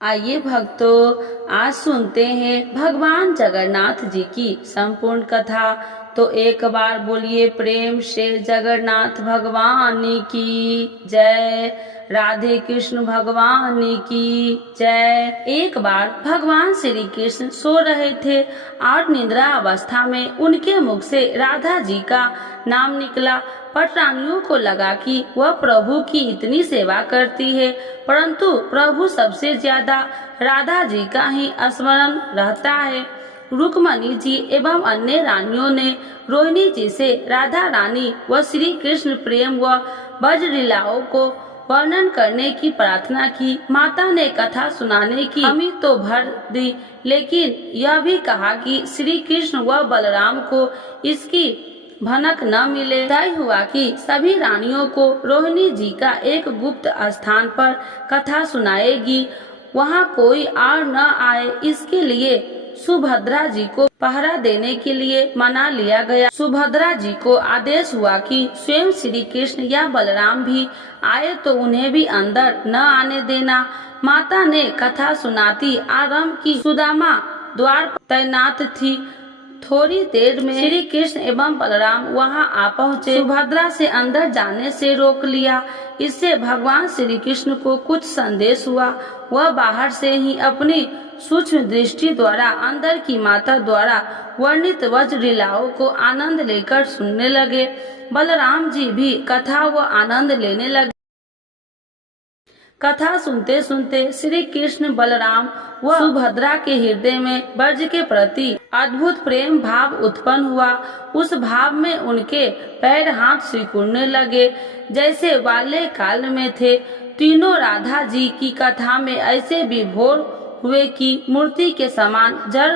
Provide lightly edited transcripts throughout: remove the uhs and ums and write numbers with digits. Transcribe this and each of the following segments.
आइए भक्तों, आज सुनते हैं भगवान जगन्नाथ जी की संपूर्ण कथा। तो एक बार बोलिए प्रेम से जगन्नाथ भगवान की जय। राधे कृष्ण भगवान की जय। एक बार भगवान श्री कृष्ण सो रहे थे और निद्रा अवस्था में उनके मुख से राधा जी का नाम निकला। पटरानियों को लगा कि वह प्रभु की इतनी सेवा करती है, परंतु प्रभु सबसे ज्यादा राधा जी का ही स्मरण रहता है। रुक्मणी जी एवं अन्य रानियों ने रोहिणी जी से राधा रानी व श्री कृष्ण प्रेम व ब्रजलीलाओं को वर्णन करने की प्रार्थना की। माता ने कथा सुनाने की हमी तो भर दी, लेकिन यह भी कहा कि श्री कृष्ण व बलराम को इसकी भनक न मिले। तय हुआ कि सभी रानियों को रोहिणी जी का एक गुप्त स्थान पर कथा सुनाएगी, वहाँ कोई और न आए। इसके लिए सुभद्रा जी को पहरा देने के लिए मना लिया गया। सुभद्रा जी को आदेश हुआ कि स्वयं श्री कृष्ण या बलराम भी आए तो उन्हें भी अंदर न आने देना। माता ने कथा सुनाती आरंभ की। सुदामा द्वार पर तैनात थी। थोड़ी देर में श्री कृष्ण एवं बलराम वहां आ पहुँचे। सुभद्रा से अंदर जाने से रोक लिया। इससे भगवान श्री कृष्ण को कुछ संदेश हुआ। वह बाहर से ही अपनी सूक्ष्म दृष्टि द्वारा अंदर की माता द्वारा वर्णित ब्रजलीलाओं को आनंद लेकर सुनने लगे। बलराम जी भी कथा व आनंद लेने लगे। कथा सुनते सुनते श्री कृष्ण बलराम व सुभद्रा के हृदय में ब्रज के प्रति अद्भुत प्रेम भाव उत्पन्न हुआ। उस भाव में उनके पैर हाथ सिकुड़ने लगे जैसे बाल्य काल में थे। तीनों राधा जी की कथा में ऐसे विभोर हुए कि मूर्ति के समान जड़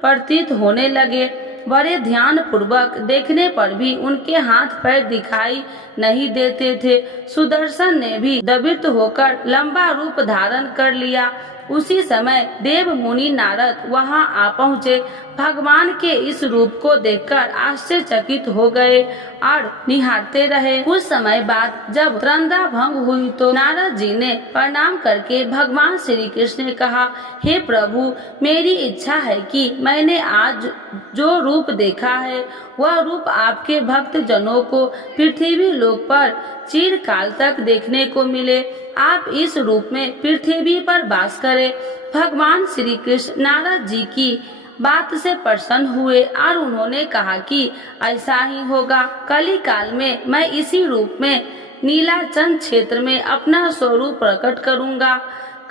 प्रतीत होने लगे। बड़े ध्यान पूर्वक देखने पर भी उनके हाथ पैर दिखाई नहीं देते थे। सुदर्शन ने भी दवित होकर लंबा रूप धारण कर लिया। उसी समय देव मुनि नारद वहां आ पहुँचे। भगवान के इस रूप को देखकर आश्चर्यचकित हो गए और निहारते रहे। कुछ समय बाद जब त्रंदा भंग हुई तो नारद जी ने प्रणाम करके भगवान श्री कृष्ण ने कहा, हे प्रभु, मेरी इच्छा है कि मैंने आज जो रूप देखा है वह रूप आपके भक्त जनों को पृथ्वी लोक पर चिरकाल तक देखने को मिले। आप इस रूप में पृथ्वी पर वास करें। भगवान श्री कृष्ण नारद जी की बात से प्रसन्न हुए और उन्होंने कहा कि ऐसा ही होगा। कली काल में मैं इसी रूप में नीलाचल क्षेत्र में अपना स्वरूप प्रकट करूंगा।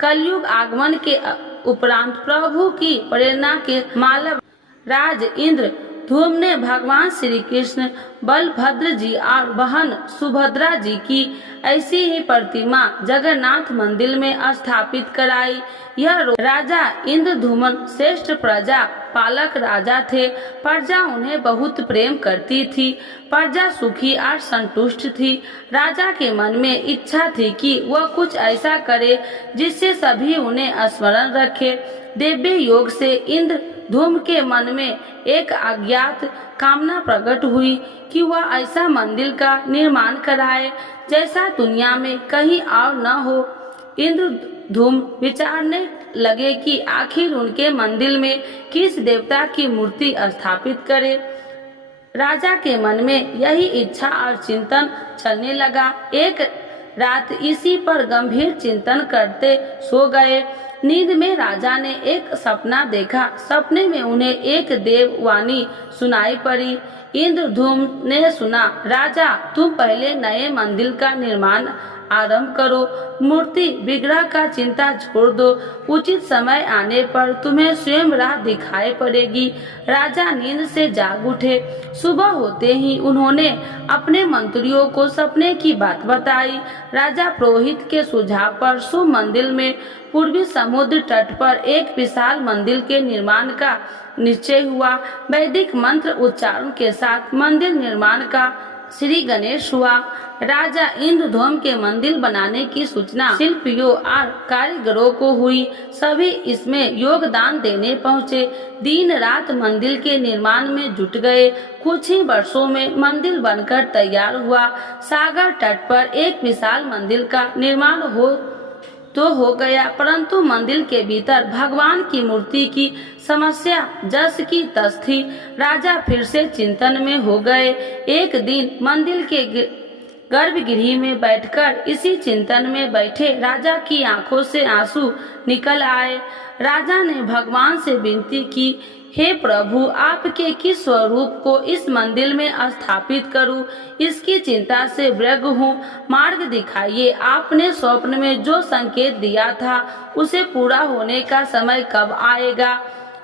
कलयुग आगमन के उपरांत प्रभु की प्रेरणा के मालव राज इंद्र धूम ने भगवान श्री कृष्ण बलभद्र जी और बहन सुभद्रा जी की ऐसी ही प्रतिमा जगन्नाथ मंदिर में स्थापित कराई। यह राजा इंद्रधूमन श्रेष्ठ प्रजा पालक राजा थे। प्रजा उन्हें बहुत प्रेम करती थी। प्रजा सुखी और संतुष्ट थी। राजा के मन में इच्छा थी कि वह कुछ ऐसा करे जिससे सभी उन्हें स्मरण रखे। दिव्य योग से इंद्र धूम के मन में एक अज्ञात कामना प्रकट हुई कि वह ऐसा मंदिर का निर्माण कराए जैसा दुनिया में कहीं और न हो। इंद्र धूम विचारने लगे कि आखिर उनके मंदिर में किस देवता की मूर्ति स्थापित करे। राजा के मन में यही इच्छा और चिंतन चलने लगा। एक रात इसी पर गंभीर चिंतन करते सो गए। नींद में राजा ने एक सपना देखा। सपने में उन्हें एक देववाणी सुनाई पड़ी। इंद्रधूम ने सुना, राजा, तुम पहले नए मंदिर का निर्माण आरंभ करो। मूर्ति विग्रह का चिंता छोड़ दो। उचित समय आने पर तुम्हें स्वयं राह दिखाई पड़ेगी। राजा नींद से जाग उठे। सुबह होते ही उन्होंने अपने मंत्रियों को सपने की बात बताई। राजा पुरोहित के सुझाव पर शुभ मंदिर में पूर्वी समुद्र तट पर एक विशाल मंदिर के निर्माण का निश्चय हुआ। वैदिक मंत्र उच्चारण के साथ मंदिर निर्माण का श्री गणेश हुआ। राजा इंद्रधूम के मंदिर बनाने की सूचना शिल्पियों और कारीगरों को हुई। सभी इसमें योगदान देने पहुँचे। दिन रात मंदिर के निर्माण में जुट गए। कुछ ही वर्षों में मंदिर बनकर तैयार हुआ। सागर तट पर एक विशाल मंदिर का निर्माण तो हो गया, परंतु मंदिर के भीतर भगवान की मूर्ति की समस्या जस की तस थी। राजा फिर से चिंतन में हो गए। एक दिन मंदिर के गर्भगृह में बैठकर इसी चिंतन में बैठे राजा की आंखों से आंसू निकल आए। राजा ने भगवान से विनती की, हे प्रभु, आपके किस स्वरूप को इस मंदिर में स्थापित करूं, इसकी चिंता से व्यग्र हूँ। मार्ग दिखाइए। आपने स्वप्न में जो संकेत दिया था उसे पूरा होने का समय कब आएगा।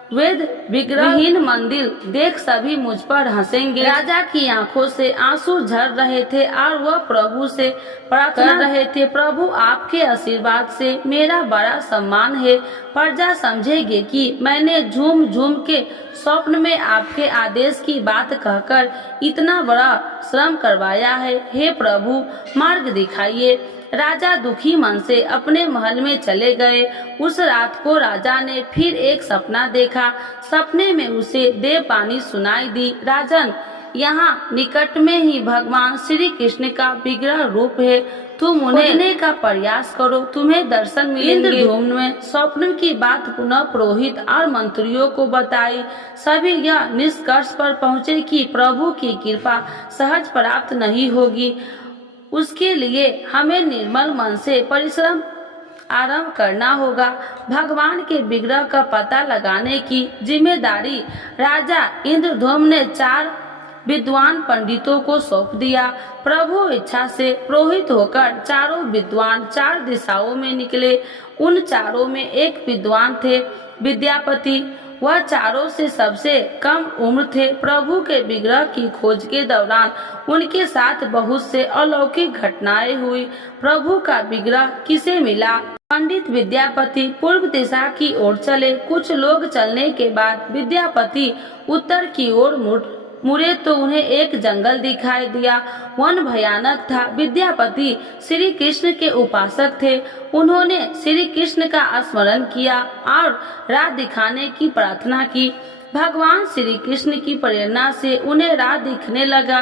वेद विग्रहहीन मंदिर देख सभी मुझ पर हंसेंगे। राजा की आंखों से आंसू झर रहे थे और वह प्रभु से प्रार्थना कर रहे थे, प्रभु आपके आशीर्वाद से मेरा बड़ा सम्मान है। प्रजा समझेगी कि मैंने झूम झूम के स्वप्न में आपके आदेश की बात कहकर इतना बड़ा श्रम करवाया है। हे प्रभु, मार्ग दिखाइए। राजा दुखी मन से अपने महल में चले गए। उस रात को राजा ने फिर एक सपना देखा। सपने में उसे देववाणी सुनाई दी, राजन, यहाँ निकट में ही भगवान श्री कृष्ण का विग्रह रूप है। तुम उन्हें खोजने का प्रयास करो, तुम्हें दर्शन मिलेंगे। इंद्रधूम्न में स्वप्न की बात पुनः पुरोहित और मंत्रियों को बताई। सभी यह निष्कर्ष पर पहुँचे कि प्रभु की कृपा सहज प्राप्त नहीं होगी। उसके लिए हमें निर्मल मन से परिश्रम आरंभ करना होगा। भगवान के विग्रह का पता लगाने की जिम्मेदारी राजा इंद्रधूम्न ने 4 विद्वान पंडितों को सौंप दिया। प्रभु इच्छा से पुरोहित होकर चारों विद्वान 4 दिशाओं में निकले। उन चारों में एक विद्वान थे, विद्यापति। वह चारों से सबसे कम उम्र थे। प्रभु के विग्रह की खोज के दौरान उनके साथ बहुत से अलौकिक घटनाएं हुई। प्रभु का विग्रह किसे मिला? पंडित विद्यापति पूर्व दिशा की ओर चले। कुछ लोग चलने के बाद विद्यापति उत्तर की ओर मुड़े तो उन्हें एक जंगल दिखाई दिया। वन भयानक था। विद्यापति श्री कृष्ण के उपासक थे। उन्होंने श्री कृष्ण का स्मरण किया और राह दिखाने की प्रार्थना की। भगवान श्री कृष्ण की प्रेरणा से उन्हें राह दिखने लगा।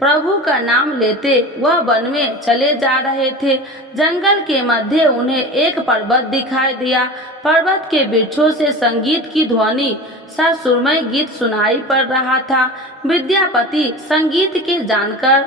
प्रभु का नाम लेते वह वन में चले जा रहे थे। जंगल के मध्य उन्हें एक पर्वत दिखाई दिया। पर्वत के वृक्षों से संगीत की ध्वनि सा सुरमय गीत सुनाई पड़ रहा था। विद्यापति संगीत के जानकर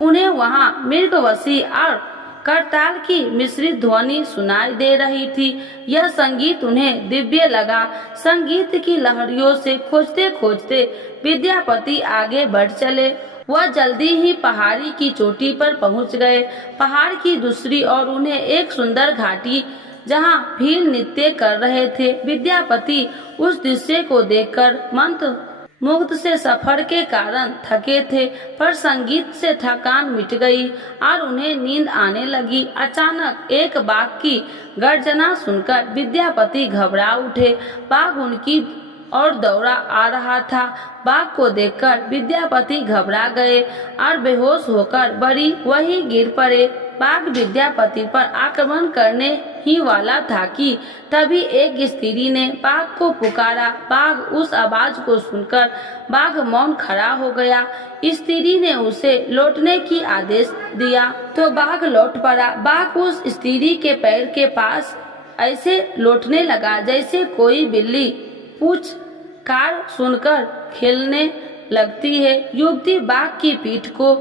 उन्हें वहां मृगवशी और करताल की मिश्रित ध्वनि सुनाई दे रही थी। यह संगीत उन्हें दिव्य लगा। संगीत की लहरियों से खोजते खोजते विद्यापति आगे बढ़ चले। वह जल्दी ही पहाड़ी की चोटी पर पहुंच गए। पहाड़ की दूसरी ओर उन्हें एक सुंदर घाटी जहां भील नृत्य कर रहे थे। विद्यापति उस दृश्य को देखकर मंत्र मुग्ध से सफर के कारण थके थे, पर संगीत से थकान मिट गई और उन्हें नींद आने लगी। अचानक एक बाघ की गर्जना सुनकर विद्यापति घबरा उठे। बाघ उनकी और दौड़ा आ रहा था। बाघ को देखकर विद्यापति घबरा गए और बेहोश होकर वहीं गिर पड़े। बाघ विद्यापति पर आक्रमण करने ही वाला था कि तभी एक स्त्री ने बाघ को पुकारा। बाघ उस आवाज को सुनकर बाघ मौन खड़ा हो गया। स्त्री ने उसे लौटने की आदेश दिया तो बाघ लौट पड़ा। बाघ उस स्त्री के पैर के पास ऐसे लौटने लगा जैसे कोई बिल्ली पूछ कार सुनकर खेलने लगती है। युवती बाघ की पीठ को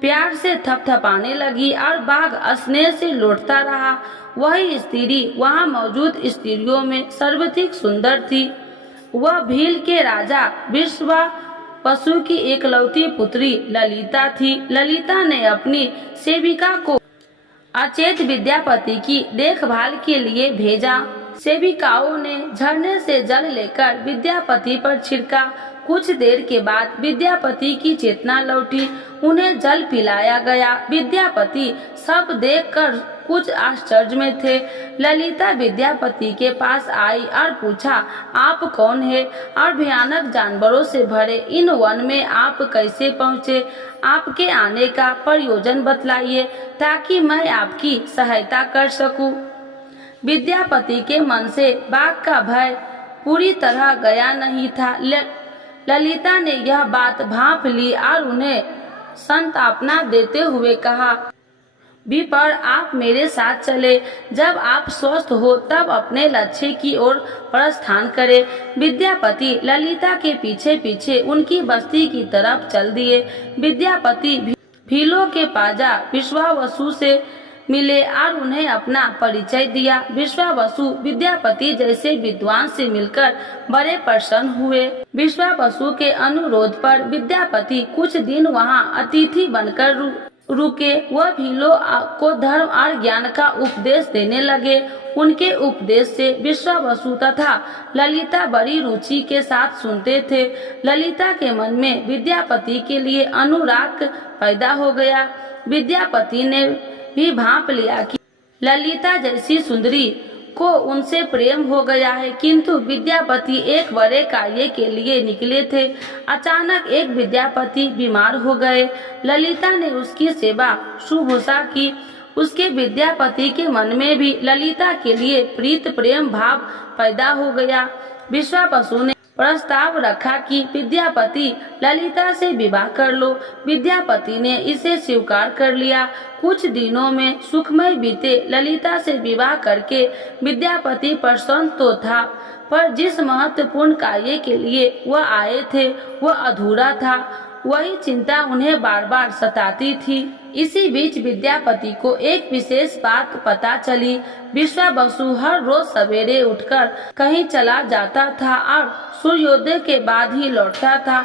प्यार से थपथपाने लगी और बाघ स्नेह से लौटता रहा। वही स्त्री वहां मौजूद स्त्रियों में सर्वाधिक सुंदर थी। वह भील के राजा विश्वावसु की एकलौती पुत्री ललिता थी। ललिता ने अपनी सेविका को अचेत विद्यापति की देखभाल के लिए भेजा। सेविकाओं ने झरने से जल लेकर विद्यापति पर छिड़का। कुछ देर के बाद विद्यापति की चेतना लौटी। उन्हें जल पिलाया गया। विद्यापति सब देखकर कुछ आश्चर्य में थे। ललिता विद्यापति के पास आई और पूछा, आप कौन है और भयानक जानवरों से भरे इन वन में आप कैसे पहुँचे? आपके आने का प्रयोजन बतलाइए ताकि मैं आपकी सहायता कर सकूं। विद्यापति के मन से बाघ का भय पूरी तरह गया नहीं था। ललिता ने यह बात भांप ली और उन्हें सांत्वना देते हुए कहा, भी पर आप मेरे साथ चले। जब आप स्वस्थ हो तब अपने लक्ष्य की ओर प्रस्थान करें। विद्यापति ललिता के पीछे पीछे उनकी बस्ती की तरफ चल दिए। विद्यापति भीलों के पाजा विश्वावसु से मिले और उन्हें अपना परिचय दिया। विश्वावसु विद्यापति जैसे विद्वान से मिलकर बड़े प्रसन्न हुए। विश्वावसु के अनुरोध पर विद्यापति कुछ दिन वहां अतिथि बनकर रुके। वह भीलों को धर्म और ज्ञान का उपदेश देने लगे। उनके उपदेश से विश्वावसु तथा ललिता बड़ी रुचि के साथ सुनते थे। ललिता के मन में विद्यापति के लिए अनुराग पैदा हो गया। विद्यापति ने भी भांप लिया कि ललिता जैसी सुंदरी को उनसे प्रेम हो गया है, किंतु विद्यापति एक बड़े कार्य के लिए निकले थे। अचानक एक विद्यापति बीमार हो गए। ललिता ने उसकी सेवा शुश्रूषा की। उसके विद्यापति के मन में भी ललिता के लिए प्रीत प्रेम भाव पैदा हो गया। विश्वावसु ने प्रस्ताव रखा कि विद्यापति ललिता से विवाह कर लो। विद्यापति ने इसे स्वीकार कर लिया। कुछ दिनों में सुखमय बीते। ललिता से विवाह करके विद्यापति प्रसन्न तो था, पर जिस महत्वपूर्ण कार्य के लिए वह आए थे वह अधूरा था। वही चिंता उन्हें बार बार सताती थी। इसी बीच विद्यापति को एक विशेष बात पता चली। विश्वावसु हर रोज सवेरे उठकर कहीं चला जाता था और सूर्योदय के बाद ही लौटता था।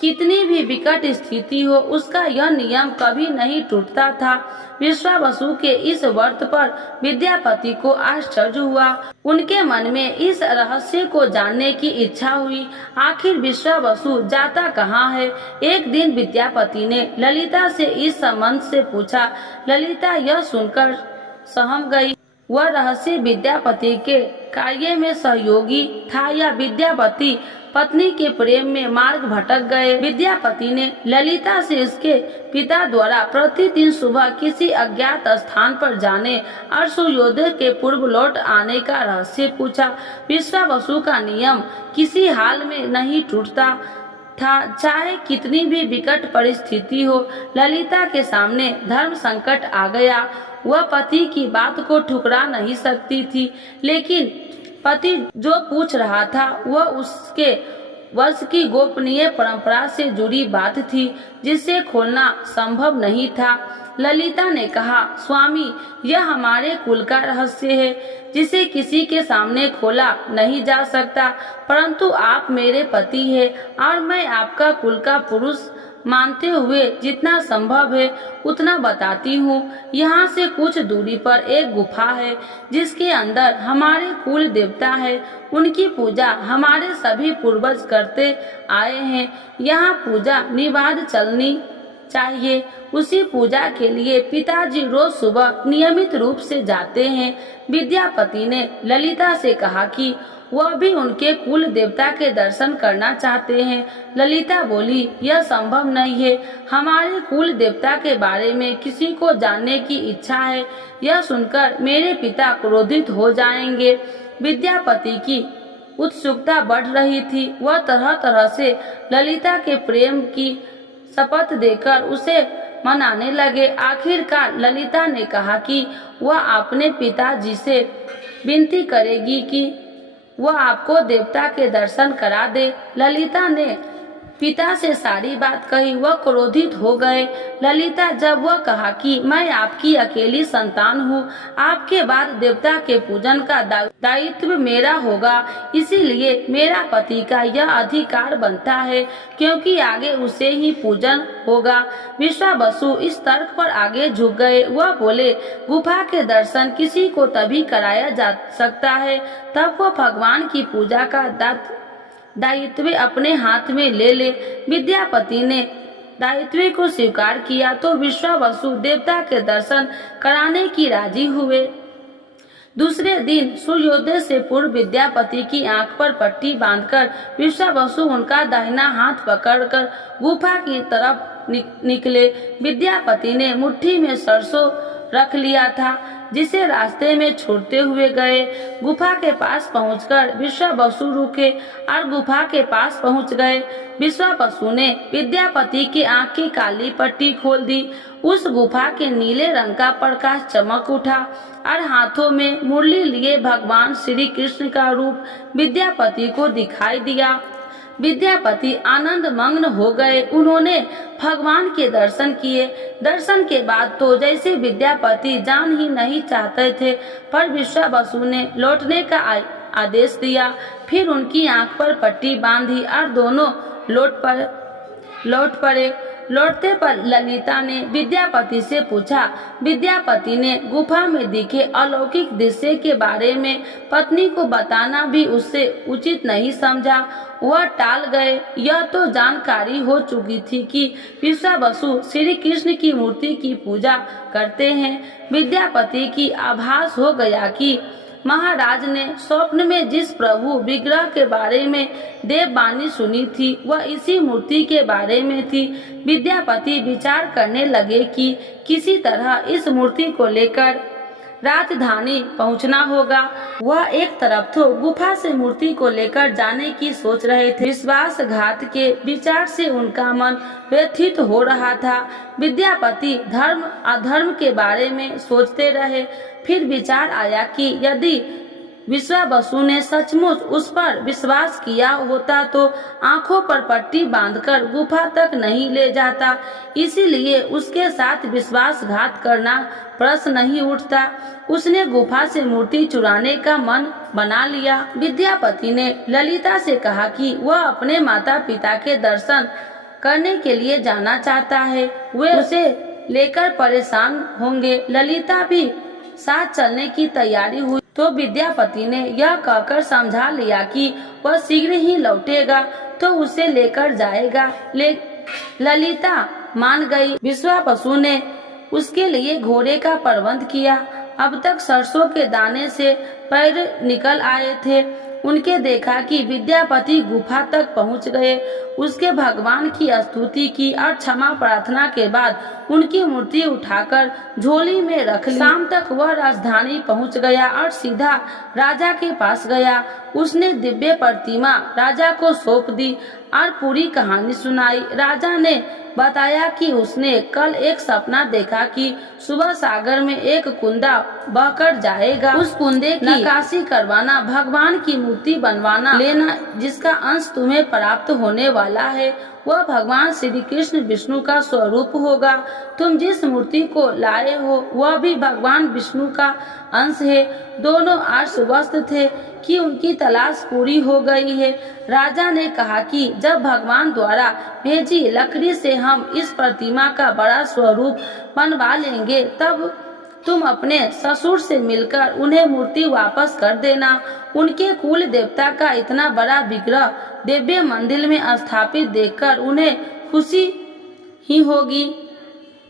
कितनी भी विकट स्थिति हो, उसका यह नियम कभी नहीं टूटता था। विश्वावसु के इस व्रत पर विद्यापति को आश्चर्य हुआ। उनके मन में इस रहस्य को जानने की इच्छा हुई। आखिर विश्वावसु जाता कहाँ है? एक दिन विद्यापति ने ललिता से इस संबंध से पूछा। ललिता यह सुनकर सहम गई। वह रहस्य विद्यापति के कार्य में सहयोगी था या विद्यापति पत्नी के प्रेम में मार्ग भटक गए। विद्यापति ने ललिता से इसके पिता द्वारा प्रतिदिन सुबह किसी अज्ञात स्थान पर जाने और सूर्योदय के पूर्व लौट आने का रहस्य पूछा। विश्वावसु का नियम किसी हाल में नहीं टूटता था, चाहे कितनी भी विकट परिस्थिति हो। ललिता के सामने धर्म संकट आ गया। वह पति की बात को ठुकरा नहीं सकती थी, लेकिन पति जो पूछ रहा था वह उसके वंश की गोपनीय परंपरा से जुड़ी बात थी, जिसे खोलना संभव नहीं था। ललिता ने कहा, स्वामी, यह हमारे कुल का रहस्य है, जिसे किसी के सामने खोला नहीं जा सकता, परंतु आप मेरे पति हैं और मैं आपका कुल का पुरुष मानते हुए जितना संभव है उतना बताती हूँ। यहाँ से कुछ दूरी पर एक गुफा है, जिसके अंदर हमारे कुल देवता है। उनकी पूजा हमारे सभी पूर्वज करते आए हैं। यहाँ पूजा निर्बाध चलनी चाहिए। उसी पूजा के लिए पिताजी रोज सुबह नियमित रूप से जाते हैं। विद्यापति ने ललिता से कहा कि वह भी उनके कुल देवता के दर्शन करना चाहते हैं। ललिता बोली, यह संभव नहीं है। हमारे कुल देवता के बारे में किसी को जानने की इच्छा है। यह सुनकर मेरे पिता क्रोधित हो जाएंगे। विद्यापति की उत्सुकता बढ़ रही थी। वह तरह तरह से ललिता के प्रेम की शपथ देकर उसे मनाने लगे। आखिरकार ललिता ने कहा कि वह अपने पिताजी से विनती करेगी कि वह आपको देवता के दर्शन करा दे। ललिता ने पिता से सारी बात कही। वह क्रोधित हो गए। ललिता जब वह कहा कि मैं आपकी अकेली संतान हूँ, आपके बाद देवता के पूजन का दायित्व मेरा होगा, इसीलिए मेरा पति का यह अधिकार बनता है, क्योंकि आगे उसे ही पूजन होगा। विश्वावसु इस तर्क पर आगे झुक गए। वह बोले, गुफा के दर्शन किसी को तभी कराया जा सकता है तब वह भगवान की पूजा का दायित्व अपने हाथ में ले ले। विद्यापति ने दायित्व को स्वीकार किया तो विश्वावसु देवता के दर्शन कराने की राजी हुए। दूसरे दिन सूर्योदय से पूर्व विद्यापति की आंख पर पट्टी बांधकर विश्वावसु उनका दाहिना हाथ पकड़कर गुफा की तरफ निकले। विद्यापति ने मुट्ठी में सरसों रख लिया था, जिसे रास्ते में छोड़ते हुए गए। गुफा के पास पहुंचकर विश्वावसु रुके और गुफा के पास पहुंच गए। विश्वावसु ने विद्यापति की आंख की काली पट्टी खोल दी। उस गुफा के नीले रंग का प्रकाश चमक उठा और हाथों में मुरली लिए भगवान श्री कृष्ण का रूप विद्यापति को दिखाई दिया। विद्यापति आनंद मग्न हो गए। उन्होंने भगवान के दर्शन किए। दर्शन के बाद तो जैसे विद्यापति जान ही नहीं चाहते थे, पर विश्वावसु ने लौटने का आदेश दिया। फिर उनकी आंख पर पट्टी बांधी और दोनों लौट पड़े। लौटते पर ललिता ने विद्यापति से पूछा। विद्यापति ने गुफा में दिखे अलौकिक दृश्य के बारे में पत्नी को बताना भी उससे उचित नहीं समझा। वह टाल गए। यह तो जानकारी हो चुकी थी कि विश्वावसु श्री कृष्ण की मूर्ति की पूजा करते हैं। विद्यापति की आभास हो गया कि महाराज ने स्वप्न में जिस प्रभु विग्रह के बारे में देववाणी सुनी थी वह इसी मूर्ति के बारे में थी। विद्यापति विचार करने लगे कि किसी तरह इस मूर्ति को लेकर राजधानी पहुंचना होगा। वह एक तरफ तो गुफा से मूर्ति को लेकर जाने की सोच रहे थे। विश्वासघात के विचार से उनका मन व्यथित हो रहा था। विद्यापति धर्म अधर्म के बारे में सोचते रहे। फिर विचार आया कि यदि विश्वावसु ने सचमुच उस पर विश्वास किया होता तो आंखों पर पट्टी बांधकर गुफा तक नहीं ले जाता। इसीलिए उसके साथ विश्वासघात करना प्रश्न नहीं उठता। उसने गुफा से मूर्ति चुराने का मन बना लिया। विद्यापति ने ललिता से कहा कि वह अपने माता पिता के दर्शन करने के लिए जाना चाहता है। वे उसे लेकर परेशान होंगे। ललिता भी साथ चलने की तैयारी हुई तो विद्यापति ने यह कहकर समझा लिया कि वह शीघ्र ही लौटेगा तो उसे लेकर जाएगा। ललिता मान गई। विश्वावसु ने उसके लिए घोड़े का प्रबंध किया। अब तक सरसों के दाने से पैर निकल आए थे। उनके देखा कि विद्यापति गुफा तक पहुंच गए। उसके भगवान की स्तुति की और क्षमा प्रार्थना के बाद उनकी मूर्ति उठाकर झोली में रख ली। शाम तक वह राजधानी पहुंच गया और सीधा राजा के पास गया। उसने दिव्य प्रतिमा राजा को सौंप दी और पूरी कहानी सुनाई। राजा ने बताया कि उसने कल एक सपना देखा कि सुबह सागर में एक कुंदा बहकर जाएगा। उस कुंदे की नक्काशी करवाना, भगवान की मूर्ति बनवाना लेना, जिसका अंश तुम्हें प्राप्त होने वाला है वह भगवान श्री कृष्ण विष्णु का स्वरूप होगा। तुम जिस मूर्ति को लाए हो वह भी भगवान विष्णु का अंश है। दोनों आश्वस्त थे कि उनकी तलाश पूरी हो गई है। राजा ने कहा कि जब भगवान द्वारा भेजी लकड़ी से हम इस प्रतिमा का बड़ा स्वरूप बनवा लेंगे तब तुम अपने ससुर से मिलकर उन्हें मूर्ति वापस कर देना। उनके कुल देवता का इतना बड़ा विग्रह दिव्य मंदिर में स्थापित देखकर उन्हें खुशी ही होगी।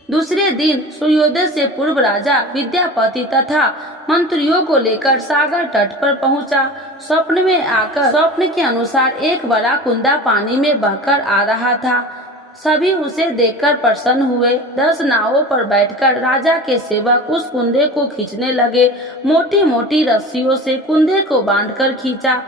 दूसरे दिन सूर्योदय से पूर्व राजा विद्यापति तथा मंत्रियों को लेकर सागर तट पर पहुंचा। स्वप्न में आकर स्वप्न के अनुसार एक बड़ा कुंदा पानी में बहकर आ रहा था। सभी उसे देखकर प्रसन्न हुए। 10 नावों पर बैठकर राजा के सेवक उस कुंदे को खींचने लगे। मोटी मोटी रस्सियों से कुंदे को बांधकर खींचा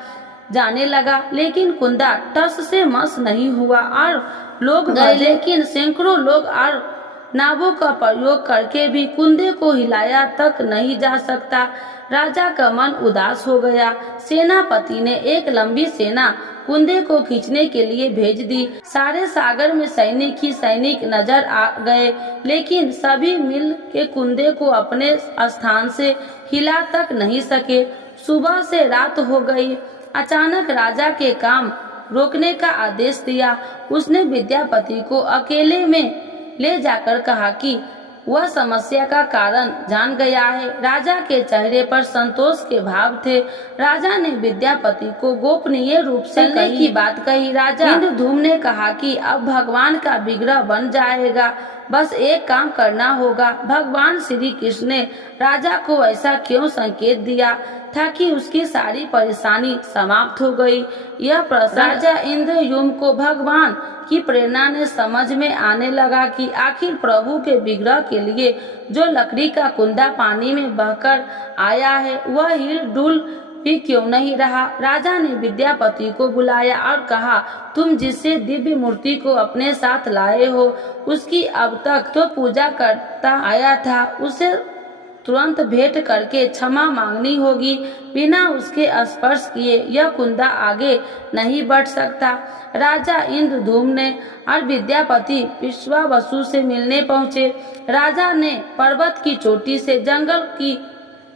जाने लगा, लेकिन कुंदा टस से मस नहीं हुआ और लोग गए। लेकिन सैकड़ों लोग और नावों का प्रयोग करके भी कुंदे को हिलाया तक नहीं जा सकता। राजा का मन उदास हो गया। सेनापति ने एक लंबी सेना कुंदे को खींचने के लिए भेज दी। सारे सागर में सैनिक ही सैनिक नजर आ गए, लेकिन सभी मिल के कुंदे को अपने स्थान से हिला तक नहीं सके। सुबह से रात हो गई। अचानक राजा के काम रोकने का आदेश दिया। उसने विद्यापति को अकेले में ले जाकर कहा कि वह समस्या का कारण जान गया है। राजा के चेहरे पर संतोष के भाव थे। राजा ने विद्यापति को गोपनीय रूप से करने की बात कही। राजा इंद्रधूम ने कहा कि अब भगवान का विग्रह बन जाएगा, बस एक काम करना होगा। भगवान श्री कृष्ण ने राजा को ऐसा क्यों संकेत दिया था कि उसकी सारी परेशानी समाप्त हो गई। यह प्रसंग राजा इंद्रद्युम्न को भगवान की प्रेरणा ने समझ में आने लगा कि आखिर प्रभु के विग्रह के लिए जो लकड़ी का कुंदा पानी में बहकर आया है वह हिल डुल भी क्यों नहीं रहा। राजा ने विद्यापति को बुलाया और कहा, तुम जिससे दिव्य मूर्ति को अपने साथ लाए हो उसकी अब तक तो पूजा करता आया था, उसे तुरंत भेंट करके क्षमा मांगनी होगी। बिना उसके स्पर्श किए यह कुंदा आगे नहीं बढ़ सकता। राजा इंद्रद्युम्न और विद्यापति विश्वावसु से मिलने पहुँचे। राजा ने पर्वत की चोटी से जंगल की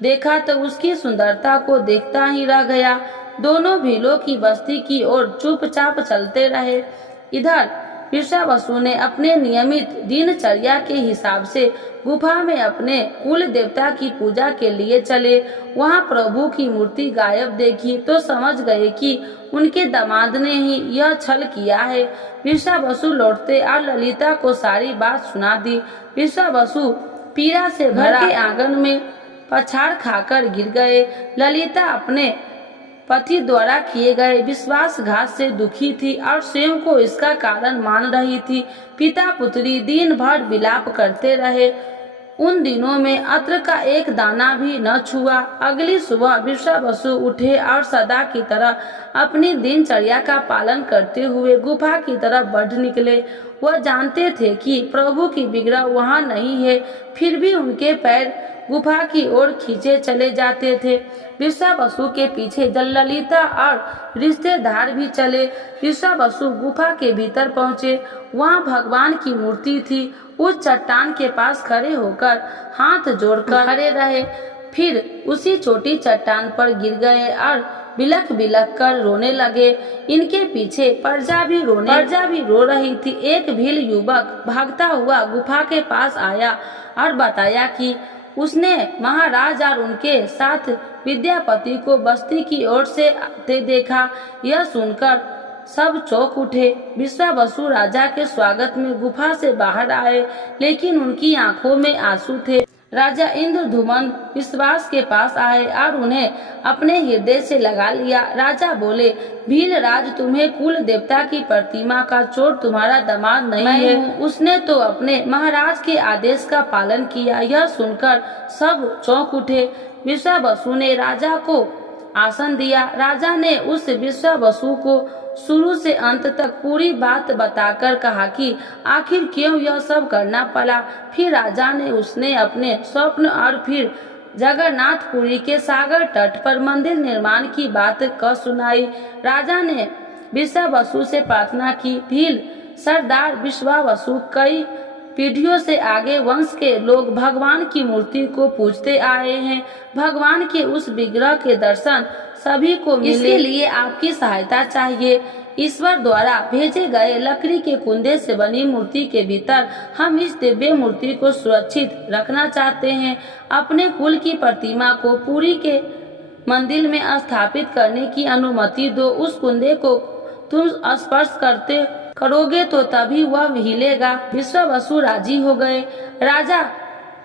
देखा तो उसकी सुंदरता को देखता ही रह गया। दोनों भीलों की बस्ती की ओर चुपचाप चलते रहे। इधर विश्वावसु ने अपने नियमित दिनचर्या के हिसाब से गुफा में अपने कुल देवता की पूजा के लिए चले। वहां प्रभु की मूर्ति गायब देखी तो समझ गए कि उनके दामाद ने ही यह छल किया है। विश्वावसु लौटते और ललिता को सारी बात सुना दी। विश्वावसु पीड़ा से घर के आंगन में पछाड़ खाकर गिर गए। ललिता अपने पति द्वारा किए गए विश्वासघात से दुखी थी और स्वयं को इसका कारण मान रही थी। पिता पुत्री दिन भर विलाप करते रहे। उन दिनों में अत्र का एक दाना भी न छुआ। अगली सुबह विश्वावसु उठे और सदा की तरह अपनी दिनचर्या का पालन करते हुए गुफा की तरफ बढ़ निकले। वह जानते थे कि प्रभु की विग्रह वहां नहीं है, फिर भी उनके पैर गुफा की ओर खींचे चले जाते थे। विश्वावसु के पीछे ललिता और रिश्तेदार भी चले। विश्वावसु गुफा के भीतर पहुँचे। वहाँ भगवान की मूर्ति थी। उस चट्टान के पास खड़े होकर हाथ जोड़कर खड़े रहे, फिर उसी छोटी चट्टान पर गिर गए और बिलख बिलख कर रोने लगे। इनके पीछे प्रजा भी रो रही थी। एक भील युवक भागता हुआ गुफा के पास आया और बताया कि उसने महाराज और उनके साथ विद्यापति को बस्ती की ओर से आते देखा। यह सुनकर सब चौंक उठे। विश्वावसु राजा के स्वागत में गुफा से बाहर आए, लेकिन उनकी आंखों में आंसू थे। राजा इंद्रद्युम्न विश्वास के पास आए और उन्हें अपने हृदय से लगा लिया। राजा बोले, भील राज, तुम्हें कुल देवता की प्रतिमा का चोर तुम्हारा दामाद नहीं है। उसने तो अपने महाराज के आदेश का पालन किया। यह सुनकर सब चौंक उठे। विश्वावसु ने राजा को आसन दिया। राजा ने उस विश्वावसु को शुरू से अंत तक पूरी बात बताकर कहा कि आखिर क्यों यह सब करना पड़ा। फिर राजा ने उसने अपने स्वप्न और फिर जगन्नाथपुरी के सागर तट पर मंदिर निर्माण की बात कह सुनाई। राजा ने विश्वावसु से प्रार्थना की, भील सरदार विश्वावसु, कई पीढ़ियों से आगे वंश के लोग भगवान की मूर्ति को पूजते आए हैं। भगवान के उस विग्रह के दर्शन सभी को मिले, इसके लिए आपकी सहायता चाहिए। ईश्वर द्वारा भेजे गए लकड़ी के कुंदे से बनी मूर्ति के भीतर हम इस दिव्य मूर्ति को सुरक्षित रखना चाहते हैं। अपने कुल की प्रतिमा को पुरी के मंदिर में स्थापित करने की अनुमति दो। उस कुंदे को तुम स्पर्श करोगे तो तभी वह हिलेगा। विश्वावसु राजी हो गए। राजा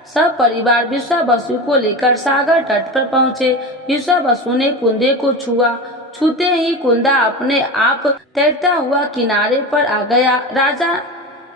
सब परिवार विश्वावसु को लेकर सागर तट पर पहुँचे। विश्वावसु ने कुंदे को छुआ। छूते ही कुंदा अपने आप तैरता हुआ किनारे पर आ गया। राजा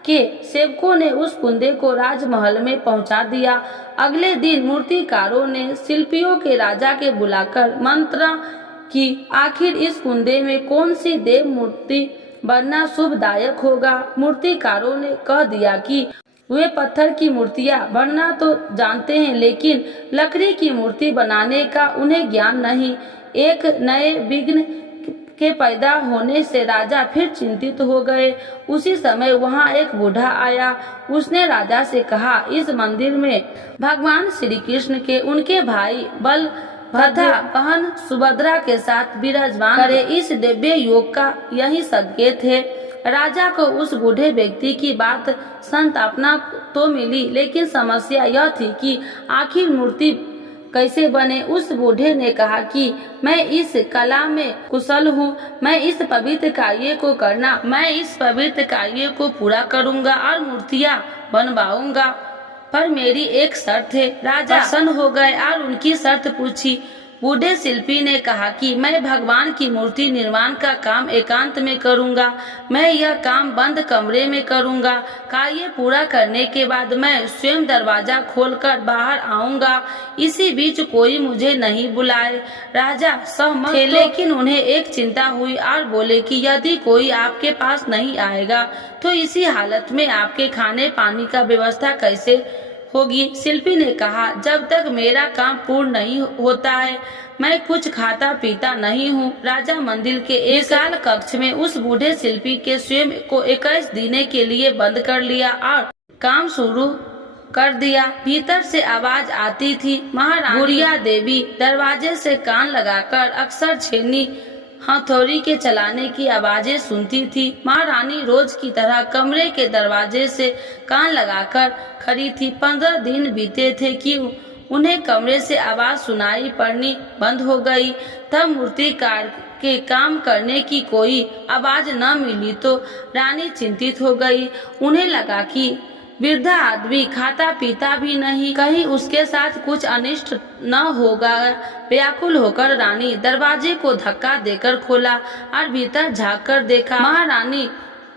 के सेवकों ने उस कुंदे को राजमहल में पहुंचा दिया। अगले दिन मूर्तिकारों ने शिल्पियों के राजा के बुलाकर मंत्रणा की, आखिर इस कुंदे में कौन सी देव मूर्ति बनना शुभदायक होगा। मूर्तिकारों ने कह दिया कि वे पत्थर की मूर्तियां बनना तो जानते हैं, लेकिन लकड़ी की मूर्ति बनाने का उन्हें ज्ञान नहीं। एक नए विघ्न के पैदा होने से राजा फिर चिंतित हो गए। उसी समय वहां एक बूढ़ा आया। उसने राजा से कहा, इस मंदिर में भगवान श्री कृष्ण के उनके भाई बलभद्र बहन सुभद्रा के साथ विराजमान करे। इस दिव्य योग का यही संकेत है। राजा को उस बूढ़े व्यक्ति की बात संतापना तो मिली, लेकिन समस्या यह थी कि आखिर मूर्ति कैसे बने। उस बूढ़े ने कहा कि मैं इस कला में कुशल हूँ, मैं इस पवित्र कार्य को पूरा करूँगा और मूर्तियाँ बनवाऊंगा, पर मेरी एक शर्त है। राजा प्रसन्न हो गए और उनकी शर्त पूछी। बूढ़े शिल्पी ने कहा कि मैं भगवान की मूर्ति निर्माण का काम एकांत में करूंगा। मैं यह काम बंद कमरे में करूंगा। कार्य पूरा करने के बाद मैं स्वयं दरवाजा खोलकर बाहर आऊंगा। इसी बीच कोई मुझे नहीं बुलाए। राजा सहमत थे, लेकिन उन्हें एक चिंता हुई और बोले कि यदि कोई आपके पास नहीं आएगा तो इसी हालत में आपके खाने पानी का व्यवस्था कैसे होगी। शिल्पी ने कहा, जब तक मेरा काम पूर्ण नहीं होता है मैं कुछ खाता पीता नहीं हूँ। राजा मंदिर के एक विशाल कक्ष में उस बूढ़े शिल्पी के स्वयं को 21 दिन के लिए बंद कर लिया और काम शुरू कर दिया। भीतर से आवाज आती थी। महारानी बुढ़िया देवी दरवाजे से कान लगाकर अक्सर छेनी हथौड़ी के चलाने की आवाजें सुनती थी। महारानी रोज की तरह कमरे के दरवाजे से कान लगाकर खड़ी थी। 15 दिन बीते थे कि उन्हें कमरे से आवाज सुनाई पड़नी बंद हो गई। तब मूर्तिकार के काम करने की कोई आवाज न मिली तो रानी चिंतित हो गई। उन्हें लगा कि वृद्धा आदमी खाता पीता भी नहीं, कहीं उसके साथ कुछ अनिष्ट न होगा। व्याकुल होकर रानी दरवाजे को धक्का देकर खोला और भीतर झांक कर देखा। महारानी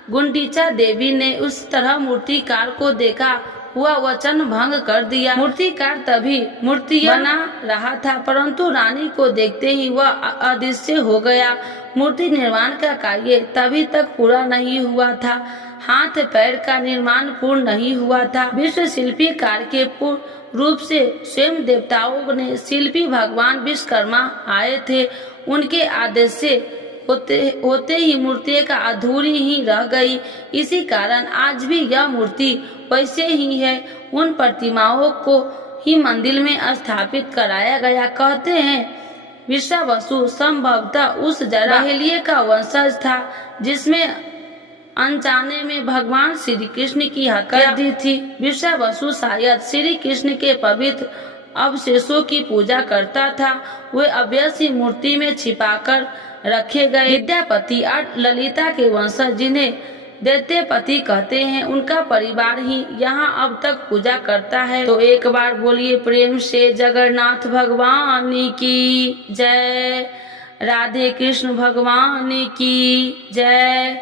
गुंडीचा देवी ने उस तरह मूर्तिकार को देखा हुआ वचन भंग कर दिया। मूर्तिकार तभी मूर्ति बना रहा था, परंतु रानी को देखते ही वह अदृश्य हो गया। मूर्ति निर्माण का कार्य तभी तक पूरा नहीं हुआ था। हाथ पैर का निर्माण पूर्ण नहीं हुआ था। विश्व शिल्पी कार्य के पूर्ण रूप से स्वयं देवताओं ने शिल्पी भगवान विश्वकर्मा आए थे। उनके आदेश से होते ही मूर्ति का अधूरी ही रह गई। इसी कारण आज भी यह मूर्ति वैसे ही है। उन प्रतिमाओं को ही मंदिर में स्थापित कराया गया। कहते हैं विश्वावसु संभवतः उस जराहेलिये का वंशज था जिसमें अनजाने में भगवान श्री कृष्ण की हत्या कर दी थी। विश्वावसु शायद श्री कृष्ण के पवित्र अवशेषों की पूजा करता था। वे अभ्यसी मूर्ति में छिपाकर रखे गए विद्यापति और ललिता के वंशज, जिन्हें दैत्यपति कहते हैं, उनका परिवार ही यहाँ अब तक पूजा करता है। तो एक बार बोलिए प्रेम से जगन्नाथ भगवान की जय, राधे कृष्ण भगवान की जय।